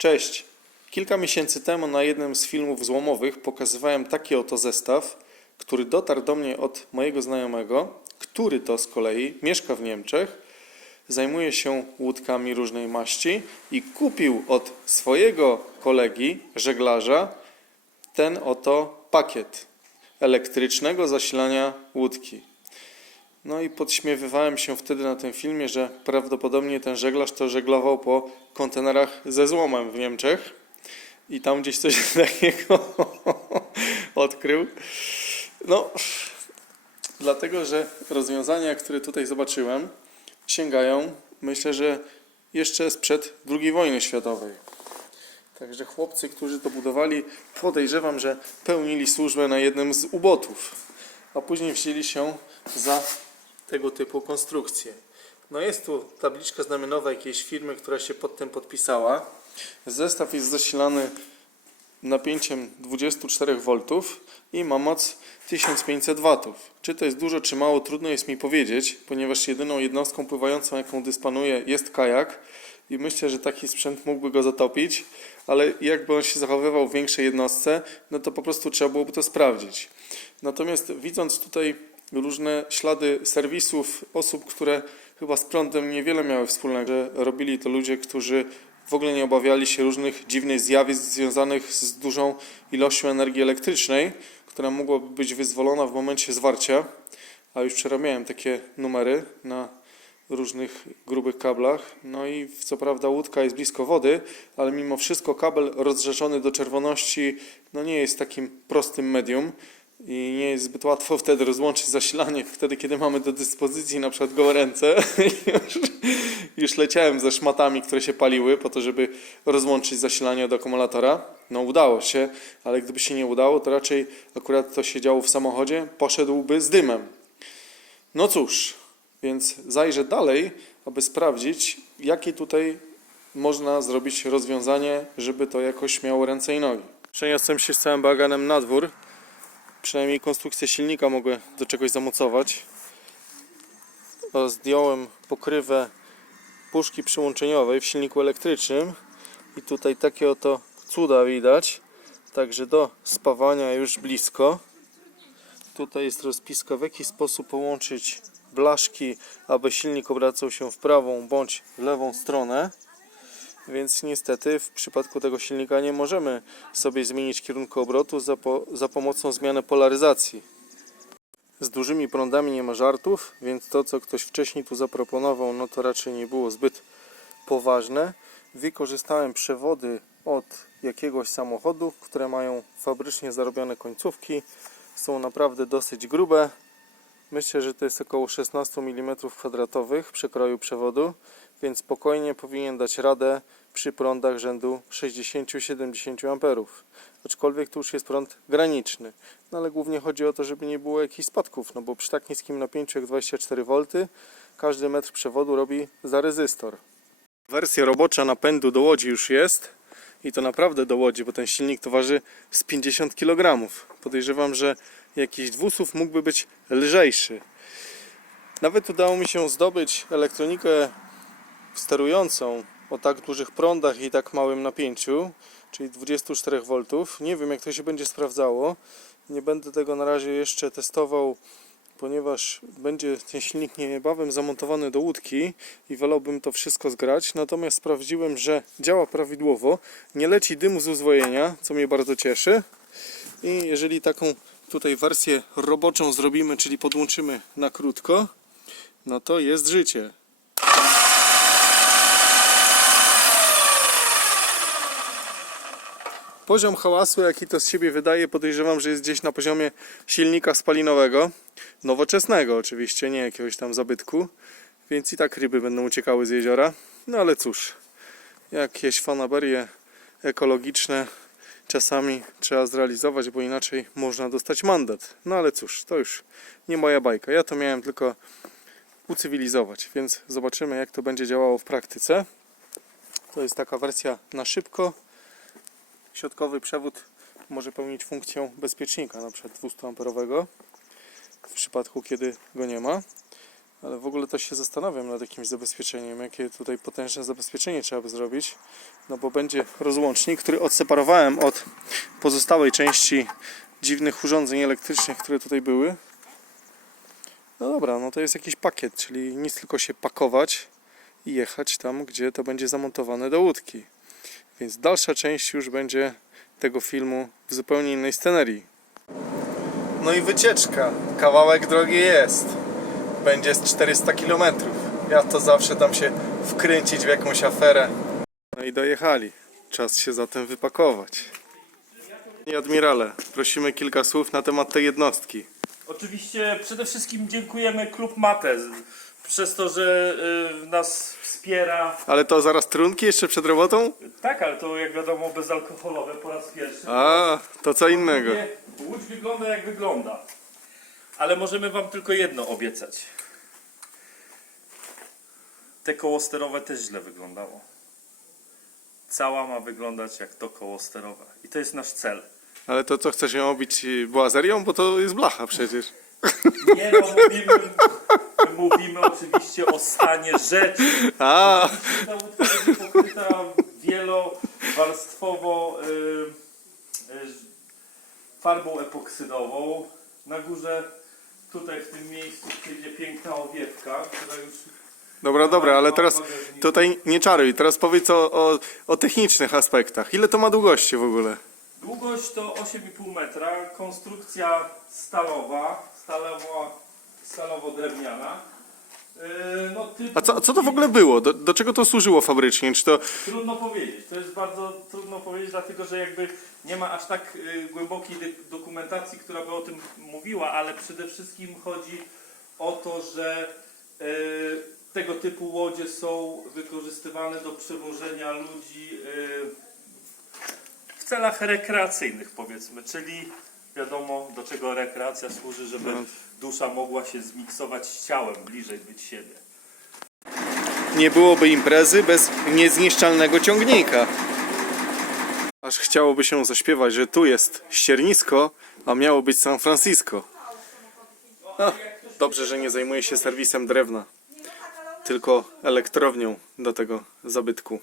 Cześć. Kilka miesięcy temu na jednym z filmów złomowych pokazywałem taki oto zestaw, który dotarł do mnie od mojego znajomego, który to z kolei mieszka w Niemczech, zajmuje się łódkami różnej maści i kupił od swojego kolegi, żeglarza, ten oto pakiet elektrycznego zasilania łódki. No i podśmiewywałem się wtedy na tym filmie, że prawdopodobnie ten żeglarz to żeglował po kontenerach ze złomem w Niemczech i tam gdzieś coś takiego odkrył. No, dlatego, że rozwiązania, które tutaj zobaczyłem, sięgają, myślę, że jeszcze sprzed II wojny światowej. Także chłopcy, którzy to budowali, podejrzewam, że pełnili służbę na jednym z ubotów, a później wzięli się za tego typu konstrukcje. No jest tu tabliczka znamionowa jakiejś firmy, która się pod tym podpisała. Zestaw jest zasilany napięciem 24 V i ma moc 1500 W. Czy to jest dużo, czy mało, trudno jest mi powiedzieć, ponieważ jedyną jednostką pływającą, jaką dysponuję, jest kajak i myślę, że taki sprzęt mógłby go zatopić, ale jakby on się zachowywał w większej jednostce, no to po prostu trzeba byłoby to sprawdzić. Natomiast widząc tutaj różne ślady serwisów osób, które chyba z prądem niewiele miały wspólnego, robili to ludzie, którzy w ogóle nie obawiali się różnych dziwnych zjawisk związanych z dużą ilością energii elektrycznej, która mogłaby być wyzwolona w momencie zwarcia, a już przerabiałem takie numery na różnych grubych kablach. No i co prawda łódka jest blisko wody, ale mimo wszystko kabel rozrzeczony do czerwoności no nie jest takim prostym medium i nie jest zbyt łatwo wtedy rozłączyć zasilanie, wtedy kiedy mamy do dyspozycji na przykład gołe już, już leciałem ze szmatami, które się paliły po to, żeby rozłączyć zasilanie od akumulatora. No udało się, ale gdyby się nie udało, to raczej akurat to się działo w samochodzie, poszedłby z dymem. No cóż, więc zajrzę dalej, aby sprawdzić, jakie tutaj można zrobić rozwiązanie, żeby to jakoś miało ręce i nogi. Przeniosłem się z całym baganem na dwór. Przynajmniej konstrukcję silnika mogę do czegoś zamocować. Zdjąłem pokrywę puszki przyłączeniowej w silniku elektrycznym i tutaj takie oto cuda widać. Także do spawania już blisko. Tutaj jest rozpiska w jaki sposób połączyć blaszki, aby silnik obracał się w prawą bądź w lewą stronę. Więc niestety w przypadku tego silnika nie możemy sobie zmienić kierunku obrotu za, po, za pomocą zmiany polaryzacji. Z dużymi prądami nie ma żartów, więc to co ktoś wcześniej tu zaproponował, no to raczej nie było zbyt poważne. Wykorzystałem przewody od jakiegoś samochodu, które mają fabrycznie zarobione końcówki. Są naprawdę dosyć grube. Myślę, że to jest około 16 mm kwadratowych przekroju przewodu, więc spokojnie powinien dać radę przy prądach rzędu 60-70 A. Aczkolwiek tu już jest prąd graniczny. No ale głównie chodzi o to, żeby nie było jakichś spadków, no bo przy tak niskim napięciu jak 24 V każdy metr przewodu robi za rezystor. Wersja robocza napędu do łodzi już jest i to naprawdę do łodzi, bo ten silnik to waży z 50 kg. Podejrzewam, że jakiś dwusów mógłby być lżejszy. Nawet udało mi się zdobyć elektronikę sterującą o tak dużych prądach i tak małym napięciu, czyli 24 V. Nie wiem jak to się będzie sprawdzało. Nie będę tego na razie jeszcze testował, ponieważ będzie ten silnik niebawem zamontowany do łódki i wolałbym to wszystko zgrać. Natomiast sprawdziłem, że działa prawidłowo, nie leci dym z uzwojenia, co mnie bardzo cieszy. I jeżeli taką tutaj wersję roboczą zrobimy, czyli podłączymy na krótko, no to jest życie. Poziom hałasu, jaki to z siebie wydaje, podejrzewam, że jest gdzieś na poziomie silnika spalinowego. Nowoczesnego oczywiście, nie jakiegoś tam zabytku. Więc i tak ryby będą uciekały z jeziora. No ale cóż, jakieś fanaberie ekologiczne czasami trzeba zrealizować, bo inaczej można dostać mandat. No ale cóż, to już nie moja bajka. Ja to miałem tylko ucywilizować, więc zobaczymy jak to będzie działało w praktyce. To jest taka wersja na szybko. Środkowy przewód może pełnić funkcję bezpiecznika, na przykład 200 amperowego w przypadku kiedy go nie ma. Ale w ogóle to się zastanawiam nad jakimś zabezpieczeniem, jakie tutaj potężne zabezpieczenie trzeba by zrobić. No bo będzie rozłącznik, który odseparowałem od pozostałej części dziwnych urządzeń elektrycznych, które tutaj były. No dobra, no to jest jakiś pakiet, czyli nic tylko się pakować i jechać tam, gdzie to będzie zamontowane do łódki. Więc dalsza część już będzie tego filmu w zupełnie innej scenerii. No i wycieczka. Kawałek drogi jest. Będzie z 400 km. Ja to zawsze tam się wkręcić w jakąś aferę. No i dojechali. Czas się zatem wypakować. I admirale, prosimy kilka słów na temat tej jednostki. Oczywiście przede wszystkim dziękujemy Klub Mate przez to, że y, nas wspiera. Ale to zaraz trunki jeszcze przed robotą? Tak, ale to jak wiadomo bezalkoholowe po raz pierwszy. A, to co innego. Nie, Łódź wygląda jak wygląda. Ale możemy wam tylko jedno obiecać. Te koło sterowe też źle wyglądało. Cała ma wyglądać jak to koło sterowe. I to jest nasz cel. Ale to co, chcesz ją obić błazerią? Bo to jest blacha przecież. Nie no, mówimy, mówimy oczywiście o stanie rzeczy. A, Ta łódka będzie pokryta wielowarstwowo y, y, farbą epoksydową. Na górze, tutaj w tym miejscu przyjdzie piękna owiewka, która już dobra, dobra, ale teraz tutaj nie czaruj. Teraz powiedz o, o, o technicznych aspektach. Ile to ma długości w ogóle? Długość to 8,5 metra, konstrukcja stalowa, stalowo, stalowo-drewniana. Yy, no, A co, co to w ogóle było? Do, do czego to służyło fabrycznie? Czy to Trudno powiedzieć. To jest bardzo trudno powiedzieć, dlatego że jakby nie ma aż tak y, głębokiej dokumentacji, która by o tym mówiła, ale przede wszystkim chodzi o to, że y, tego typu łodzie są wykorzystywane do przewożenia ludzi y, w celach rekreacyjnych powiedzmy, czyli wiadomo do czego rekreacja służy, żeby dusza mogła się zmiksować z ciałem, bliżej być siebie. nie byłoby imprezy bez niezniszczalnego ciągnika? Aż chciałoby się zaśpiewać, że tu jest ściernisko, a miało być San Francisco. No, dobrze, że nie zajmuje się serwisem drewna, tylko elektrownią do tego zabytku.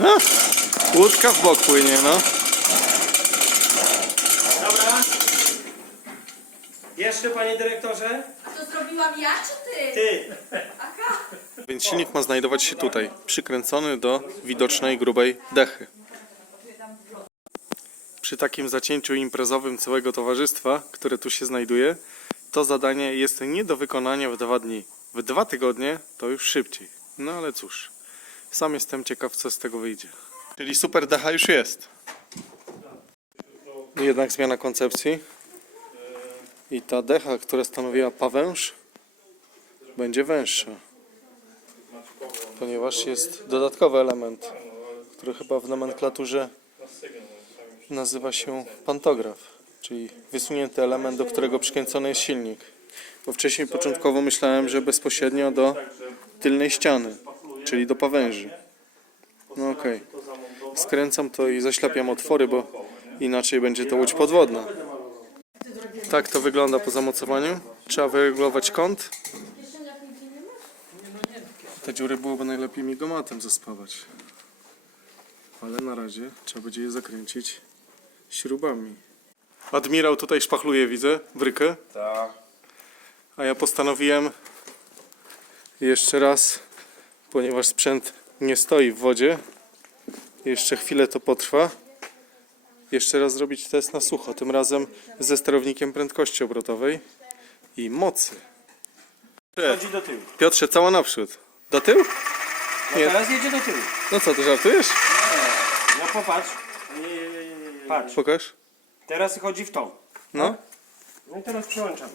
A, łódka w bok płynie, no. Dobra. Jeszcze panie dyrektorze? To zrobiłam ja czy ty? Ty. Aha. Więc silnik ma znajdować się tutaj, przykręcony do widocznej grubej dechy. Przy takim zacięciu imprezowym całego towarzystwa, które tu się znajduje, to zadanie jest nie do wykonania w dwa dni. W dwa tygodnie to już szybciej. No ale cóż, sam jestem ciekaw, co z tego wyjdzie. Czyli super decha już jest. Jednak zmiana koncepcji. I ta decha, która stanowiła pawęż, będzie węższa ponieważ jest dodatkowy element, który chyba w nomenklaturze nazywa się pantograf, czyli wysunięty element, do którego przykręcony jest silnik. Bo wcześniej początkowo myślałem, że bezpośrednio do tylnej ściany, czyli do pawęży. No okej. Skręcam to i zaślepiam otwory, bo inaczej będzie to łódź podwodna. Tak to wygląda po zamocowaniu. Trzeba wyregulować kąt, te dziury byłoby najlepiej migomatem zaspawać. Ale na razie trzeba będzie je zakręcić śrubami. Admirał tutaj szpachluje, widzę, brykę. Tak. A ja postanowiłem jeszcze raz, ponieważ sprzęt nie stoi w wodzie, jeszcze chwilę to potrwa, jeszcze raz zrobić test na sucho, tym razem ze sterownikiem prędkości obrotowej i mocy. Chodzi do tyłu. Piotrze, cała naprzód. Do tyłu? No Nie. teraz jedzie do tyłu. No co, ty żartujesz? No popatrz. Patrz. Pokaż. Teraz chodzi w to. No. No i teraz przełączamy.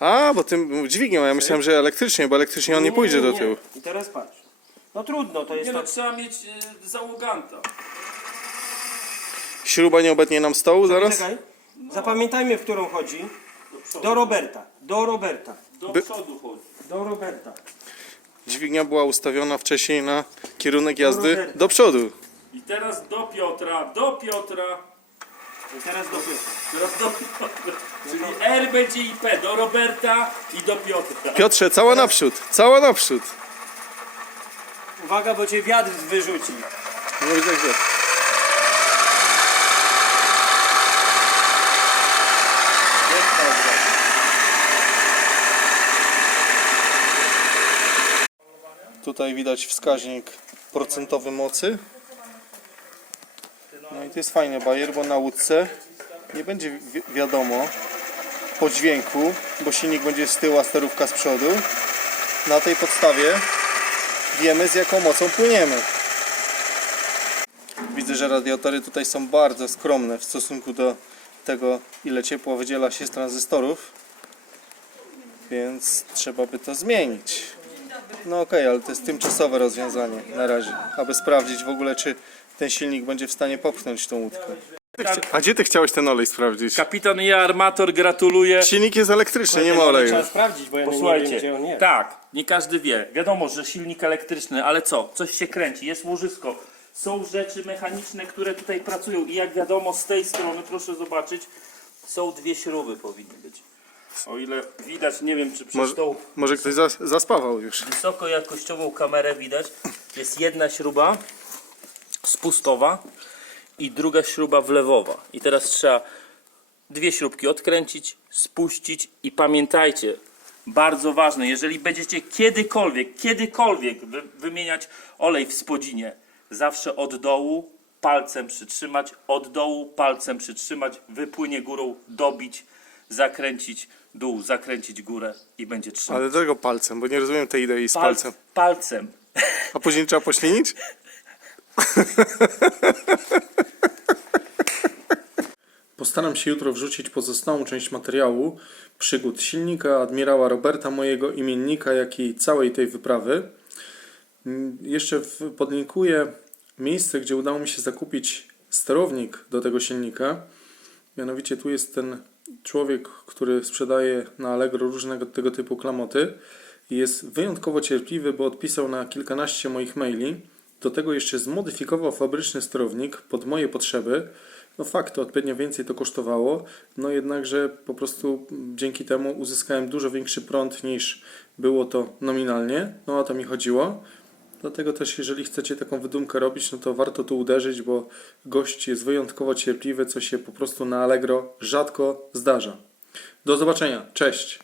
A, bo tym dźwignią, a ja myślałem, że elektrycznie, bo elektrycznie on nie pójdzie do tyłu. I teraz patrz. No trudno, to jest Nie no, to. trzeba mieć y, załoganta. Śruba nie obetnie nam stołu zaraz? Czekaj. Zapamiętajmy, w którą chodzi. Do Roberta. Do Roberta. Do By- przodu chodzi. Do Roberta. Dźwignia była ustawiona wcześniej na kierunek jazdy do przodu. I teraz do Piotra, do Piotra. I teraz do Piotra. Teraz do Czyli R będzie i P, do Roberta i do Piotra. Piotrze, cała naprzód, cała naprzód. Uwaga, bo cię wiatr wyrzuci. Nie będzie jak Tutaj widać wskaźnik procentowy mocy. No i to jest fajny bajer, bo na łódce nie będzie wi- wiadomo po dźwięku, bo silnik będzie z tyłu, a sterówka z przodu. Na tej podstawie wiemy z jaką mocą płyniemy. Widzę, że radiatory tutaj są bardzo skromne w stosunku do tego, ile ciepła wydziela się z tranzystorów. Więc trzeba by to zmienić. No okej, ale to jest tymczasowe rozwiązanie na razie, aby sprawdzić w ogóle, czy ten silnik będzie w stanie popchnąć tą łódkę. A gdzie ty chciałeś ten olej sprawdzić? Kapitan i armator gratuluję. Silnik jest elektryczny, nie ma oleju. Trzeba sprawdzić, bo ja nie wiem, Posłuchajcie, gdzie on jest. tak, nie każdy wie. Wiadomo, że silnik elektryczny, ale co? Coś się kręci, jest łożysko. Są rzeczy mechaniczne, które tutaj pracują i jak wiadomo z tej strony, proszę zobaczyć, są dwie śruby powinny być. O ile widać, nie wiem czy przez Może, tą może ktoś zas zaspawał już. wysokojakościową kamerę widać, jest jedna śruba spustowa i druga śruba wlewowa. I teraz trzeba dwie śrubki odkręcić, spuścić i pamiętajcie, bardzo ważne, jeżeli będziecie kiedykolwiek, kiedykolwiek wy, wymieniać olej w spodzinie, zawsze od dołu palcem przytrzymać, od dołu palcem przytrzymać, wypłynie górą, dobić, zakręcić dół, zakręcić górę i będzie trzymać. Ale dlaczego palcem? Bo nie rozumiem tej idei z Pal- palcem. palcem. A później trzeba poślinić? Postaram się jutro wrzucić pozostałą część materiału przygód silnika admirała Roberta, mojego imiennika, jak i całej tej wyprawy. Mm, Jeszcze podlinkuję miejsce, gdzie udało mi się zakupić sterownik do tego silnika. Mianowicie tu jest ten człowiek, który sprzedaje na Allegro różnego tego typu klamoty jest wyjątkowo cierpliwy, bo odpisał na kilkanaście moich maili. Do tego jeszcze zmodyfikował fabryczny sterownik pod moje potrzeby. No fakt, odpowiednio więcej to kosztowało, no jednakże po prostu dzięki temu uzyskałem dużo większy prąd niż było to nominalnie. No o to mi chodziło. Dlatego też, jeżeli chcecie taką wydumkę robić, no to warto tu uderzyć, bo gość jest wyjątkowo cierpliwy, co się po prostu na Allegro rzadko zdarza. Do zobaczenia, cześć!